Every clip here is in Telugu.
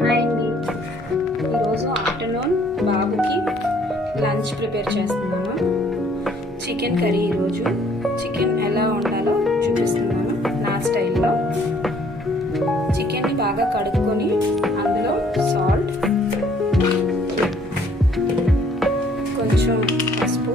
హాయ్ అండి. ఈరోజు ఆఫ్టర్నూన్ బాబుకి లంచ్ ప్రిపేర్ చేస్తున్నాను. Chicken curry. ఈరోజు చికెన్ ఎలా వండాలో చూపిస్తున్నాను నా స్టైల్లో. చికెన్ని బాగా కడుక్కొని అందులో సాల్ట్, కొంచెం పసుపు,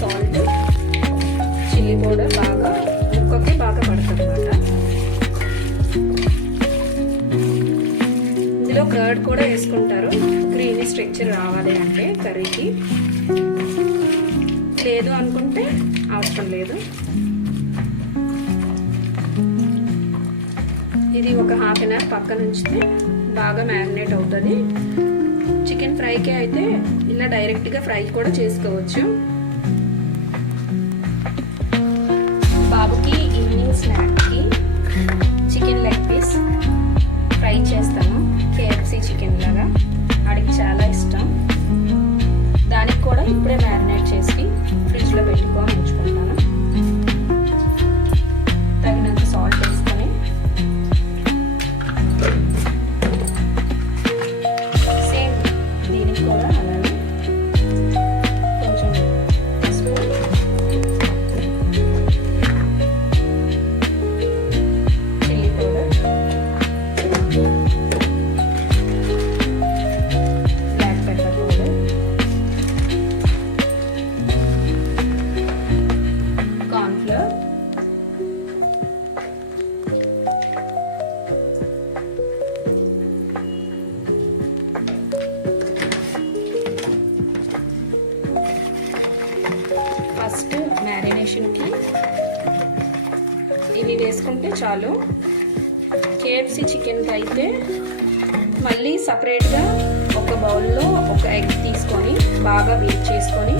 సాల్ట్, చిల్లీ పౌడర్ బాగా ముక్కకి బాగా పడుతుంది అన్నమాట. ఇందులో కర్డ్ కూడా వేసుకుంటారు, క్రీమీ స్ట్రక్చర్ రావాలి అంటే కర్రీకి. లేదు అనుకుంటే అవసరం లేదు. ఇది ఒక హాఫ్ అన్ అవర్ పక్కన ఉంచితే బాగా మ్యారినేట్ అవుతుంది. చికెన్ ఫ్రైకి అయితే ఇలా డైరెక్ట్గా ఫ్రై కూడా చేసుకోవచ్చు. బాబుకి ఈవినింగ్ స్నాక్కి చికెన్ లెగ్ పీస్ ఫ్రై చేస్తాను, KFC చికెన్ లాగా. వాడికి చాలా ఇష్టం. దానికి కూడా ఇప్పుడే మ్యారినేట్ చేసి ఫ్రిడ్జ్లో పెట్టుకొని ఉంచుకుంటాను. తగినంత సాల్ట్ వేసుకొని సేమ్ దీనికి కూడా అలాగే కొంచెం పసుపు, chilli powder, black pepper powder, cornflour, first మ్యారినేషన్కి ఇవి వేసుకుంటే చాలు. KFC చికెన్కి అయితే మళ్ళీ సపరేట్గా ఒక బౌల్లో ఒక ఎగ్ తీసుకొని బాగా బీట్ చేసుకొని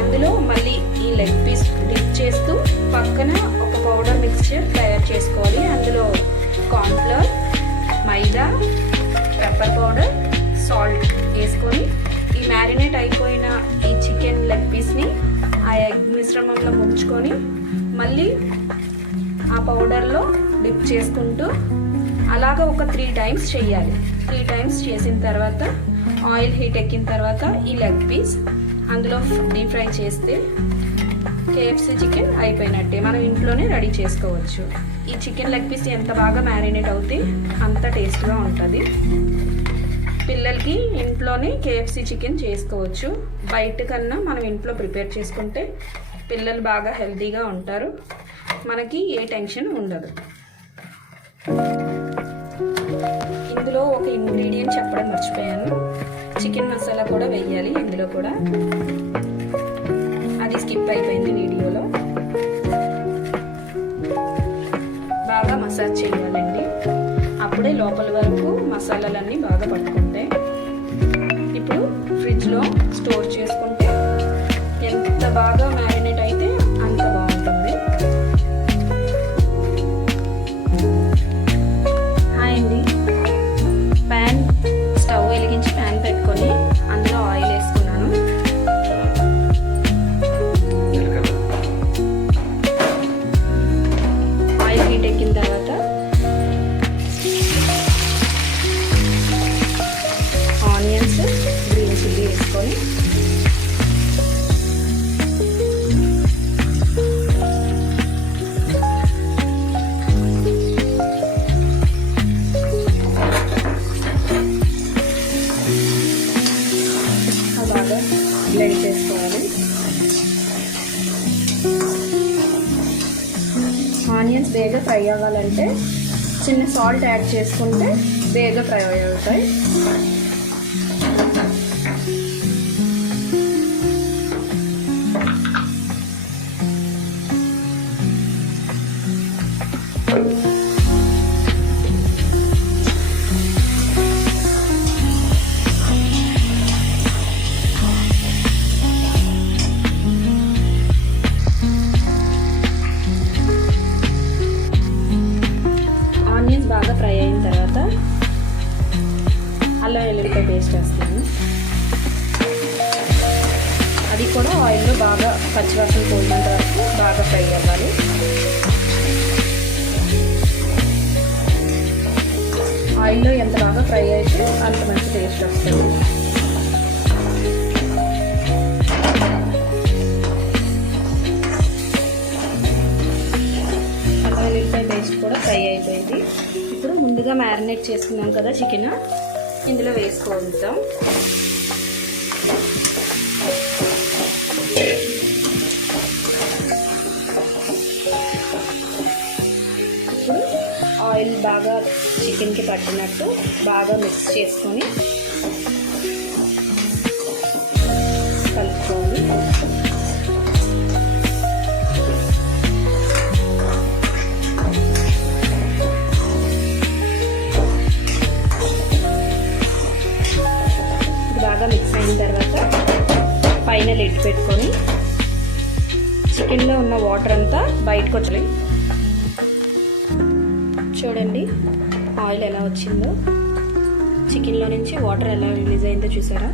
అందులో మళ్ళీ ఈ లెగ్ పీస్ డిప్ చేస్తూ పక్కన ఒక పౌడర్ మిక్స్చర్ తయారు చేసుకోవాలి. అందులో కార్న్ఫ్లోర్, మైదా, పెప్పర్ పౌడర్, సాల్ట్ వేసుకొని ఈ మ్యారినేట్ అయిపోయిన ఈ చికెన్ లెగ్ పీస్ని ఆ ఎగ్ మిశ్రమంలో ముంచుకొని మళ్ళీ ఆ పౌడర్లో డిప్ చేసుకుంటూ అలాగా ఒక 3 టైమ్స్ చేయాలి. 3 టైమ్స్ చేసిన తర్వాత ఆయిల్ హీట్ ఎక్కిన తర్వాత ఈ లెగ్ పీస్ అందులో డీప్ ఫ్రై చేస్తే KFC చికెన్ అయిపోయినట్టే. మనం ఇంట్లోనే రెడీ చేసుకోవచ్చు. ఈ చికెన్ లెగ్ పీస్ ఎంత బాగా మ్యారినేట్ అవుతే అంత టేస్ట్గా ఉంటుంది. పిల్లలకి ఇంట్లోనే KFC చికెన్ చేసుకోవచ్చు. బయట కన్నా మనం ఇంట్లో ప్రిపేర్ చేసుకుంటే పిల్లలు బాగా హెల్తీగా ఉంటారు. మనకి ఏ టెన్షన్ ఉండదు. ఇందులో ఒక ఇంగ్రీడియంట్ చెప్పడం మర్చిపోయాను. చికెన్ మసాలా కూడా వేయాలి ఇందులో కూడా. అది స్కిప్ అయిపోయింది వీడియోలో. బాగా మసాజ్ చేయాలండి, అప్పుడే లోపల వరకు మసాలాలన్నీ బాగా పట్టుకుంటాయి. ఇప్పుడు ఫ్రిడ్జ్లో స్టోర్ చేసుకుంటే ఎంత బాగా మ్యారినేట్ అయితే అంత బాగుంటుంది. హాయ్ అండి. ప్యాన్ స్టవ్ వెలిగించి ప్యాన్ పెట్టుకొని అందులో ఆయిల్ వేసుకున్నాను. ఆయిల్ హీట్ ఎక్కిన తర్వాత ఆనియన్స్, గ్రీన్ చిల్లీ వేసుకొని బాగా బ్లెండ్ చేసుకోవాలి. ఆనియన్స్ బేగా ఫ్రై అవ్వాలంటే చిన్న సాల్ట్ యాడ్ చేసుకుంటే బేగా ఫ్రై అవుతాయి. అది కూడా ఆయిల్లో బాగా పచ్చివాసన పోయినంత వరకు బాగా ఫ్రై అవ్వాలి. ఆయిల్లో ఎంత బాగా ఫ్రై అయితే అంత మంచి టేస్ట్ వస్తుంది. అల్లం వెల్లుల్లిపాయ పేస్ట్ కూడా ఫ్రై అయిపోయింది. ఇప్పుడు ముందుగా మ్యారినేట్ చేసుకున్నాం కదా చికెన్, ఇందులో వేసుకుంటాం. ఇప్పుడు ఆయిల్ బాగా చికెన్కి పట్టినట్టు బాగా మిక్స్ చేసుకొని కలుపుకోవాలి. బాగా మిక్స్ అయిన తర్వాత పైన లిడ్ పెట్టుకొని చికెన్లో ఉన్న వాటర్ అంతా బయటకు వచ్చాలి. చూడండి ఆయిల్ ఎలా వచ్చిందో, చికెన్లో నుంచి వాటర్ ఎలా రిలీజ్ అయిందో చూసారా.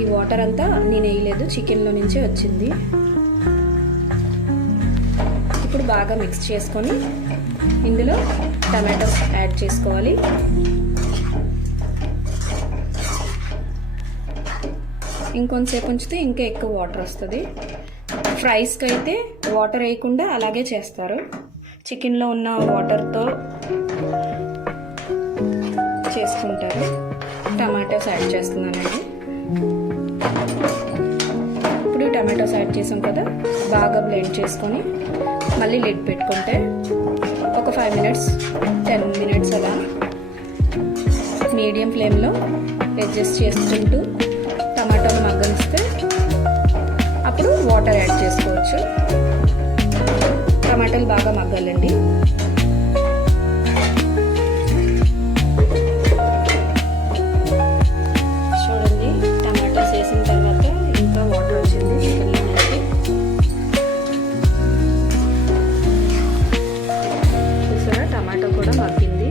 ఈ వాటర్ అంతా నేను వేయలేదు, చికెన్లో నుంచే వచ్చింది. ఇప్పుడు బాగా మిక్స్ చేసుకొని ఇందులో టమాటోస్ యాడ్ చేసుకోవాలి. ఇంకొంతసేపు ఉంచితే ఇంకా ఎక్కువ వాటర్ వస్తుంది. ఫ్రైస్కి అయితే వాటర్ వేయకుండా అలాగే చేస్తారు. చికెన్లో ఉన్న వాటర్తో చేసుకుంటారు. టమాటోస్ యాడ్ చేస్తున్నానండి. ఇప్పుడు టమాటోస్ యాడ్ చేసాం కదా, బాగా బ్లెండ్ చేసుకొని మళ్ళీ లిడ్ పెట్టుకుంటే ఒక 5 మినిట్స్ 10 మినిట్స్ అలా మీడియం ఫ్లేమ్లో అడ్జస్ట్ చేసుకుంటూ టమాటాలు మగ్గనిస్తే అప్పుడు వాటర్ యాడ్ చేసుకోవచ్చు. టమాటాలు బాగా మగ్గాలండి. చూడండి టమాటాస్ వేసిన తర్వాత ఇంకా వాటర్ వచ్చింది చికెన్లో నుంచి. చూసారా టమాటో కూడా మగ్గింది.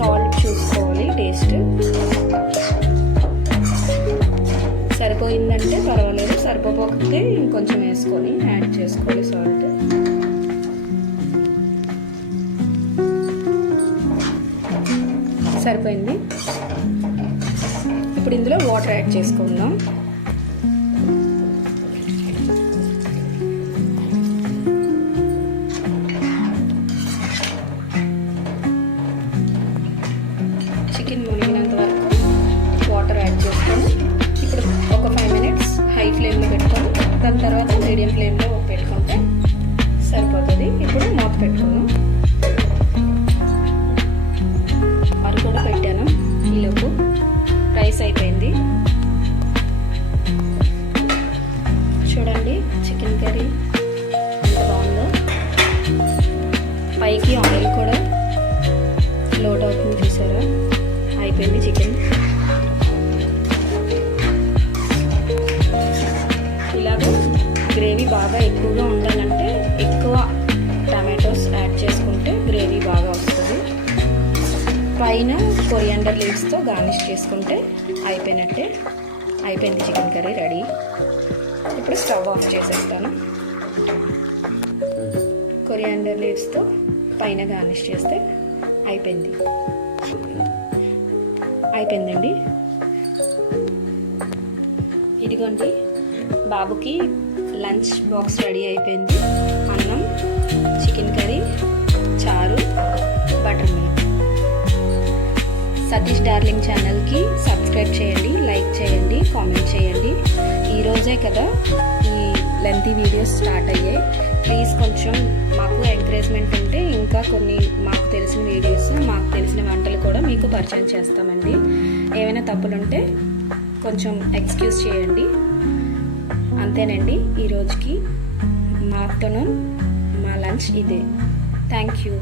సాల్ట్ చూసుకోవాలి, టేస్ట్ సరిపోయిందంటే పర్వాలేదు, సరిపోకపోతే ఇంకొంచెం వేసుకొని యాడ్ చేసుకోవాలి సాల్ట్. సరిపోయింది. ఇప్పుడు ఇందులో వాటర్ యాడ్ చేసుకుందాం. చికెన్ మునిగినంత వరకు వాటర్ యాడ్ చేసుకొని ఇప్పుడు ఒక 5 మినిట్స్ హై ఫ్లేమ్లో పెట్టుకొని దాని తర్వాత మీడియం ఫ్లేమ్లో పెట్టుకుంటే సరిపోతుంది. ఇప్పుడు మూత పెట్టుకున్నాం. అది కూడా పెట్టాను. ఈలోపు రైస్ అయిపోయింది. చూడండి చికెన్ కర్రీ ఎంత బాగుందో. పైకి ఆయిల్ కూడా లోడ్ అవుతుంది చూసారా. అయిపోయింది చికెన్. ఇలాగ గ్రేవీ బాగా ఎక్కువగా ఉండాలంటే ఎక్కువ టమాటోస్ యాడ్ చేసుకుంటే గ్రేవీ బాగా వస్తుంది. పైన కొరియాండర్ లీవ్స్తో గార్నిష్ చేసుకుంటే అయిపోయినట్టే. అయిపోయింది చికెన్ కర్రీ రెడీ. ఇప్పుడు స్టవ్ ఆఫ్ చేసేస్తాను. కొరియాండర్ లీవ్స్తో పైన గార్నిష్ చేస్తే అయిపోయింది. అయిపోయిందండి. ఇదిగోండి బాబుకి లంచ్ బాక్స్ రెడీ అయిపోయింది. అన్నం, చికెన్ కర్రీ, చారు, బటర్ మిల్క్. సతీష్ డార్లింగ్ ఛానల్కి సబ్స్క్రైబ్ చేయండి, లైక్ చేయండి, కామెంట్ చేయండి. ఈరోజే కదా ఈ లెంతీ వీడియోస్ స్టార్ట్ అయ్యాయి. ప్లీజ్ కొంచెం మాకు ఎంకరేజ్మెంట్ ఉంటే ఇంకా కొన్ని మాకు తెలిసిన వీడియోస్, మాకు తెలిసిన వంటలు కూడా మీకు పరిచయం చేస్తామండి. ఏమైనా తప్పులుంటే కొంచెం ఎక్స్క్యూజ్ చేయండి. అంతేనండి, ఈరోజుకి మా ఆఫ్టర్నూన్ మా లంచ్ ఇదే. Thank you.